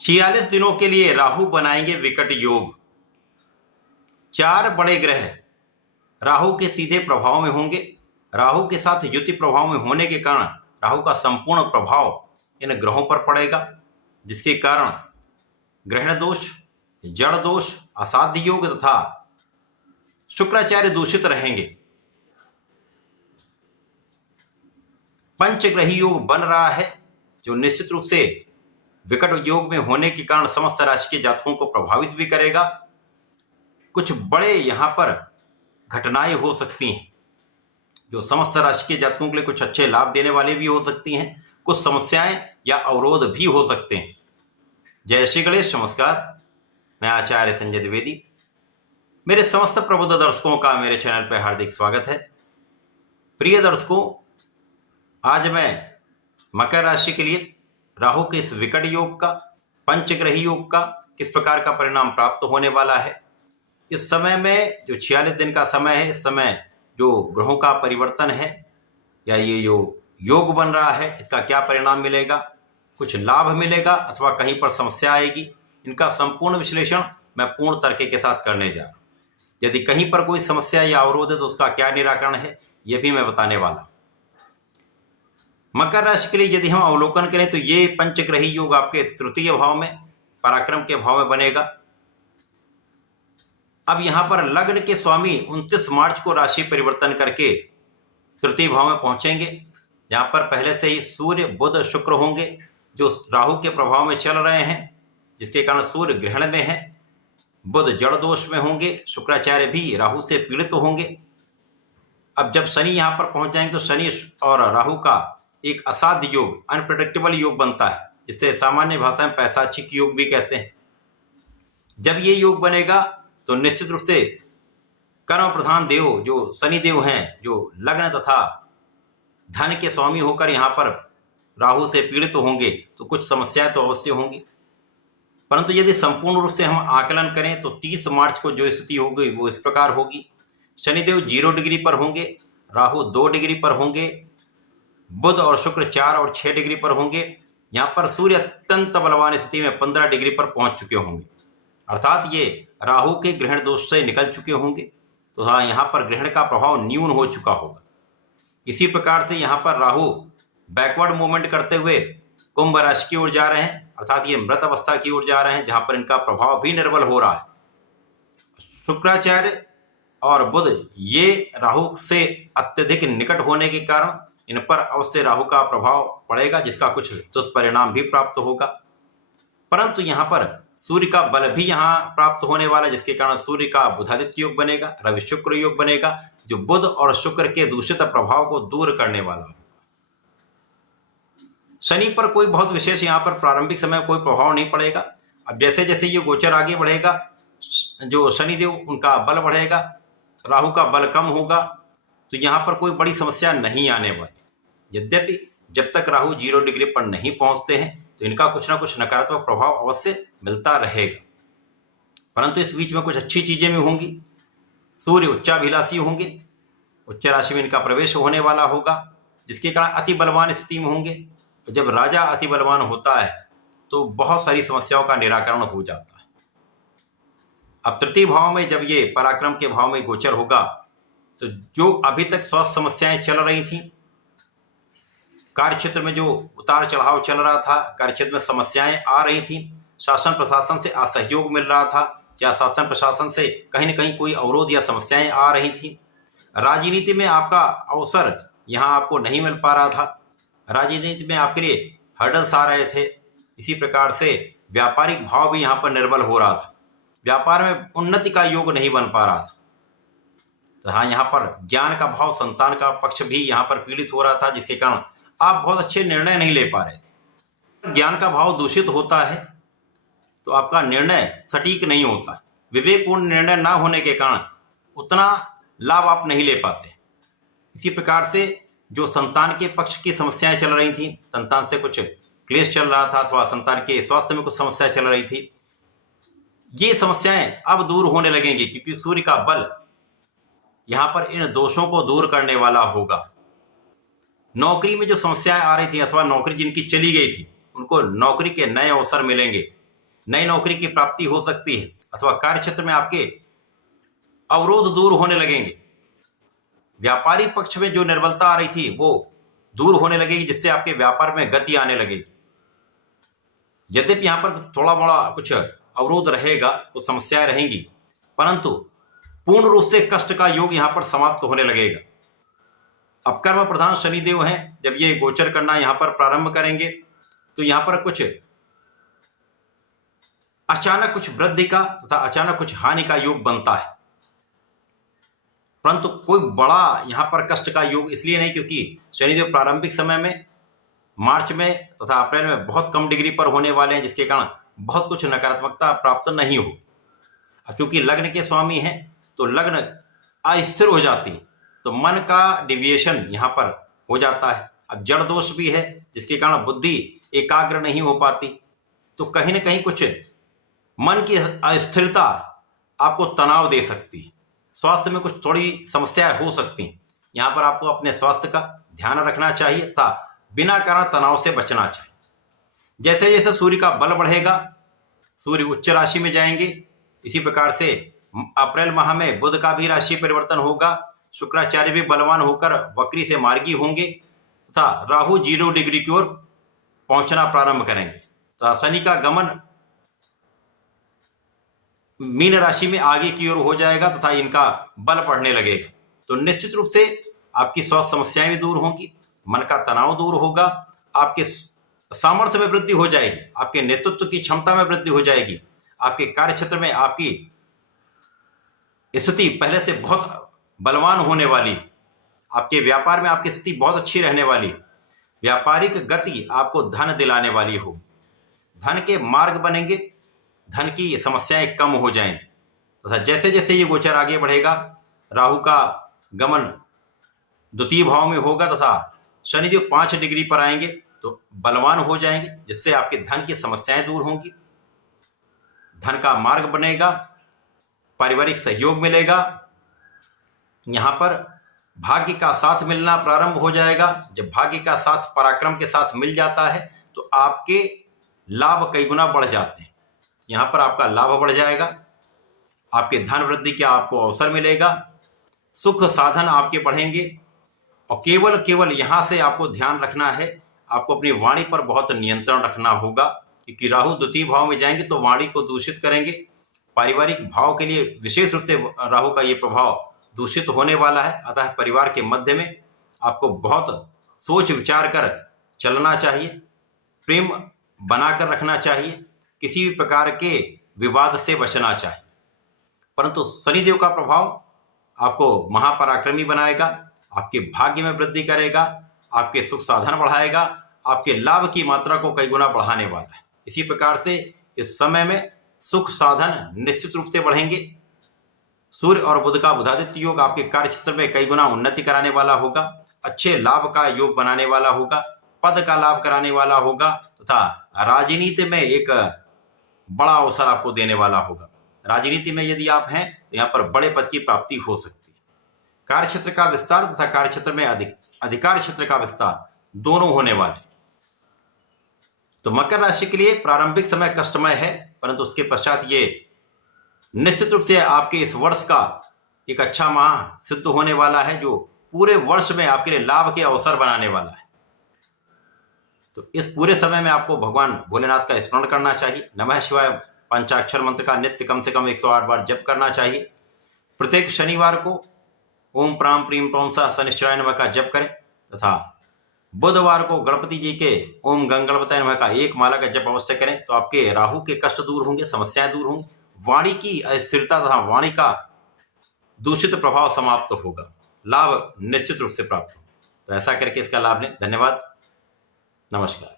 46 दिनों के लिए राहु बनाएंगे विकट योग। 4 बड़े ग्रह राहु के सीधे प्रभाव में होंगे। राहु के साथ युति प्रभाव में होने के कारण राहु का संपूर्ण प्रभाव इन ग्रहों पर पड़ेगा, जिसके कारण ग्रहण दोष, जड़ दोष, असाध्य योग तथा शुक्राचार्य दूषित रहेंगे। पंचग्रही योग बन रहा है, जो निश्चित रूप से विकट योग में होने के कारण समस्त राशि के जातकों को प्रभावित भी करेगा। कुछ बड़े यहां पर घटनाएं हो सकती हैं, जो समस्त राशि के जातकों के लिए कुछ अच्छे लाभ देने वाले भी हो सकती हैं। कुछ समस्याएं या अवरोध भी हो सकते हैं। जय श्री गणेश। नमस्कार, मैं आचार्य संजय द्विवेदी। मेरे समस्त प्रबुद्ध दर्शकों का मेरे चैनल पर हार्दिक स्वागत है। प्रिय दर्शकों, आज मैं मकर राशि के लिए राहु के इस विकट योग का, पंचग्रही योग का किस प्रकार का परिणाम प्राप्त होने वाला है, इस समय में जो 46 दिन का समय है, इस समय जो ग्रहों का परिवर्तन है या ये जो योग बन रहा है, इसका क्या परिणाम मिलेगा, कुछ लाभ मिलेगा अथवा कहीं पर समस्या आएगी, इनका संपूर्ण विश्लेषण मैं पूर्ण तर्क के साथ करने जा रहा हूं। यदि कहीं पर कोई समस्या या अवरोध है तो उसका क्या निराकरण है, यह भी मैं बताने वाला हूं। मकर राशि के लिए यदि हम अवलोकन करें तो ये पंचग्रही योग आपके तृतीय भाव में, पराक्रम के भाव में बनेगा। अब यहां पर लग्न के स्वामी 29 मार्च को राशि परिवर्तन करके तृतीय भाव में पहुंचेंगे, जहां पर पहले से ही सूर्य, बुध, शुक्र होंगे, जो राहु के प्रभाव में चल रहे हैं, जिसके कारण सूर्य ग्रहण में है, बुध जड़ दोष में होंगे, शुक्राचार्य भी राहु से पीड़ित होंगे। अब जब शनि यहां पर पहुंच जाएंगे तो शनि और राहु का एक असाध्य योग, अनप्रेडिक्टेबल योग बनता है, जिसे सामान्य भाषा में पैशाचिक योग भी कहते हैं। जब ये योग बनेगा तो निश्चित रूप से कर्म प्रधान देव जो शनि देव हैं, जो लग्न तथा धन के स्वामी होकर यहां पर राहु से पीड़ित होंगे, तो कुछ समस्याएं तो अवश्य होंगी। परंतु यदि संपूर्ण रूप से हम आकलन करें तो 30 मार्च को जो स्थिति होगी वो इस प्रकार होगी। शनिदेव 0 डिग्री पर होंगे, राहु 2 डिग्री पर होंगे, बुध और शुक्र 4 और 6 डिग्री पर होंगे। यहां पर सूर्य अत्यंत बलवान स्थिति में 15 डिग्री पर पहुंच चुके होंगे, अर्थात ये राहु के ग्रहण दोष से निकल चुके होंगे। तो हाँ, यहां पर ग्रहण का प्रभाव न्यून हो चुका होगा। इसी प्रकार से यहां पर राहु बैकवर्ड मूवमेंट करते हुए कुंभ राशि की ओर जा रहे हैं, अर्थात ये मृत अवस्था की ओर जा रहे हैं, जहां पर इनका प्रभाव भी निर्बल हो रहा है। शुक्राचार्य और बुध ये राहु से अत्यधिक निकट होने के कारण इन पर अवश्य राहु का प्रभाव पड़ेगा, जिसका कुछ दुष्परिणाम भी प्राप्त होगा। परंतु यहां पर सूर्य का बल भी यहां प्राप्त होने वाला है, जिसके कारण सूर्य का बुधादित्य योग बनेगा, रवि शुक्र योग बनेगा, जो बुध और शुक्र के दूषित प्रभाव को दूर करने वाला है। शनि पर कोई बहुत विशेष यहां पर प्रारंभिक समय कोई प्रभाव नहीं पड़ेगा। अब जैसे जैसे ये गोचर आगे बढ़ेगा, जो शनिदेव उनका बल बढ़ेगा, राहु का बल कम होगा, तो यहां पर कोई बड़ी समस्या नहीं आने वाली। यद्यपि जब तक राहु 0 डिग्री पर नहीं पहुंचते हैं तो इनका कुछ ना कुछ नकारात्मक प्रभाव अवश्य मिलता रहेगा। परंतु इस बीच में कुछ अच्छी चीजें भी होंगी। सूर्य उच्चाभिलाषी होंगे, उच्च राशि में इनका प्रवेश होने वाला होगा, जिसके कारण अति बलवान स्थिति में होंगे। जब राजा अति बलवान होता है तो बहुत सारी समस्याओं का निराकरण हो जाता है। अब तृतीय भाव में जब ये पराक्रम के भाव में गोचर होगा तो जो अभी तक स्वास्थ्य समस्याएं चल रही थी, कार्य क्षेत्र में जो उतार चढ़ाव चल रहा था, कार्य क्षेत्र में समस्याएं आ रही थी, शासन प्रशासन से असहयोग मिल रहा था या शासन प्रशासन से कहीं न कहीं कोई अवरोध या समस्याएं आ रही थी, राजनीति में आपका अवसर यहां आपको नहीं मिल पा रहा था, राजनीति में आपके लिए हर्डल्स आ रहे थे। इसी प्रकार से व्यापारिक भाव भी यहाँ पर निर्बल हो रहा था, व्यापार में उन्नति का योग नहीं बन पा रहा था। तो हाँ, यहाँ पर ज्ञान का भाव, संतान का पक्ष भी यहाँ पर पीड़ित हो रहा था, जिसके कारण आप बहुत अच्छे निर्णय नहीं ले पा रहे थे। ज्ञान का भाव दूषित होता है तो आपका निर्णय सटीक नहीं होता, विवेकपूर्ण निर्णय ना होने के कारण उतना लाभ आप नहीं ले पाते। इसी प्रकार से जो संतान के पक्ष की समस्याएं चल रही थी, संतान से कुछ क्लेश चल रहा था अथवा संतान के स्वास्थ्य में कुछ समस्या चल रही थी, ये समस्याएं अब दूर होने लगेंगी, क्योंकि सूर्य का बल यहां पर इन दोषों को दूर करने वाला होगा। नौकरी में जो समस्याएं आ रही थी अथवा नौकरी जिनकी चली गई थी, उनको नौकरी के नए अवसर मिलेंगे। नई नौकरी की प्राप्ति हो सकती है, अथवा कार्य क्षेत्र में आपके अवरोध दूर होने लगेंगे। व्यापारिक पक्ष में जो निर्बलता आ रही थी वो दूर होने लगेगी, जिससे आपके व्यापार में गति आने लगेगी। यद्यपि यहां पर थोड़ा बड़ा कुछ अवरोध रहेगा, कुछ समस्याएं रहेंगी, परंतु पूर्ण रूप से कष्ट का योग यहां पर समाप्त होने लगेगा। अब कर्म प्रधान शनिदेव हैं, जब ये गोचर करना यहां पर प्रारंभ करेंगे तो यहां पर कुछ अचानक कुछ वृद्धि का तथा अचानक कुछ हानि का योग बनता है, परंतु कोई बड़ा यहां पर कष्ट का योग इसलिए नहीं क्योंकि शनिदेव प्रारंभिक समय में मार्च में तथा अप्रैल में बहुत कम डिग्री पर होने वाले हैं, जिसके कारण बहुत कुछ नकारात्मकता प्राप्त नहीं हो। अब क्योंकि लग्न के स्वामी हैं तो लग्न अस्थिर हो जाती है, तो मन का डिविएशन यहां पर हो जाता है। अब जड़ दोष भी है, जिसके कारण बुद्धि एकाग्र नहीं हो पाती, तो कहीं ना कहीं कुछ मन की अस्थिरता आपको तनाव दे सकती है। स्वास्थ्य में कुछ थोड़ी समस्याएं हो सकती हैं। यहां पर आपको अपने स्वास्थ्य का ध्यान रखना चाहिए तथा बिना कारण तनाव से बचना चाहिए। जैसे जैसे सूर्य का बल बढ़ेगा, सूर्य उच्च राशि में जाएंगे, इसी प्रकार से अप्रैल माह में बुध का भी राशि परिवर्तन होगा, शुक्राचार्य भी बलवान होकर वक्री से मार्गी होंगे तथा राहु 0 डिग्री की ओर पहुंचना प्रारंभ करेंगे तथा शनि का गमन मीन राशि में आगे की ओर हो जाएगा तथा इनका बल बढ़ने लगेगा। तो निश्चित रूप से आपकी स्वास्थ्य समस्याएं भी दूर होंगी, मन का तनाव दूर होगा, आपके सामर्थ्य में वृद्धि हो जाएगी, आपके नेतृत्व की क्षमता में वृद्धि हो जाएगी, आपके कार्य क्षेत्र में आपकी स्थिति पहले से बहुत बलवान होने वाली, आपके व्यापार में आपकी स्थिति बहुत अच्छी रहने वाली, व्यापारिक गति आपको धन दिलाने वाली हो, धन के मार्ग बनेंगे, धन की समस्याएं कम हो जाएंगी तथा जैसे जैसे ये गोचर आगे बढ़ेगा, राहु का गमन द्वितीय भाव में होगा तथा शनि जो 5 डिग्री पर आएंगे तो बलवान हो जाएंगे, जिससे आपके धन की समस्याएं दूर होंगी, धन का मार्ग बनेगा, पारिवारिक सहयोग मिलेगा। यहां पर भाग्य का साथ मिलना प्रारंभ हो जाएगा। जब भाग्य का साथ पराक्रम के साथ मिल जाता है तो आपके लाभ कई गुना बढ़ जाते हैं। यहां पर आपका लाभ बढ़ जाएगा, आपके धन वृद्धि का आपको अवसर मिलेगा, सुख साधन आपके बढ़ेंगे। और केवल यहां से आपको ध्यान रखना है, आपको अपनी वाणी पर बहुत नियंत्रण रखना होगा, क्योंकि राहु द्वितीय भाव में जाएंगे तो वाणी को दूषित करेंगे। पारिवारिक भाव के लिए विशेष रूप से राहु का ये प्रभाव दूषित होने वाला है, अतः परिवार के मध्य में आपको बहुत सोच विचार कर चलना चाहिए, प्रेम बनाकर रखना चाहिए, किसी भी प्रकार के विवाद से बचना चाहिए। परंतु शनिदेव का प्रभाव आपको महापराक्रमी बनाएगा, आपके भाग्य में वृद्धि करेगा, आपके सुख साधन बढ़ाएगा, आपके लाभ की मात्रा को कई गुना बढ़ाने वाला है। इसी प्रकार से इस समय में सुख साधन निश्चित रूप से बढ़ेंगे। सूर्य और बुध का बुधादित्य योग आपके कार्य क्षेत्र में कई गुना उन्नति कराने वाला होगा, अच्छे लाभ का योग बनाने वाला होगा, पद का लाभ कराने वाला होगा तथा राजनीति में एक बड़ा अवसर आपको देने वाला होगा। राजनीति में यदि आप हैं तो यहाँ पर बड़े पद की प्राप्ति हो सकती है। कार्य क्षेत्र का विस्तार तथा कार्य क्षेत्र में अधिकार क्षेत्र का विस्तार दोनों होने वाले। तो मकर राशि के लिए प्रारंभिक समय कष्टमय है, परंतु उसके पश्चात ये निश्चित रूप से आपके इस वर्ष का एक अच्छा माह सिद्ध होने वाला है, जो पूरे वर्ष में आपके लिए लाभ के अवसर बनाने वाला है। तो इस पूरे समय में आपको भगवान भोलेनाथ का स्मरण करना चाहिए। नमः शिवाय पंचाक्षर मंत्र का नित्य कम से कम 108 बार जप करना चाहिए। प्रत्येक शनिवार को ओम प्राम प्रीम प्रोम सह शनिश्चराय नमः का जप करें तथा बुधवार को गणपति जी के ओम गंगणपताय नमः का 1 माला का जप अवश्य करें। तो आपके राहु के कष्ट दूर होंगे, समस्याएं दूर होंगी, वाणी की अस्थिरता तथा वाणी का दूषित प्रभाव समाप्त होगा, लाभ निश्चित रूप से प्राप्त होगा। तो ऐसा करके इसका लाभ लें। धन्यवाद, नमस्कार।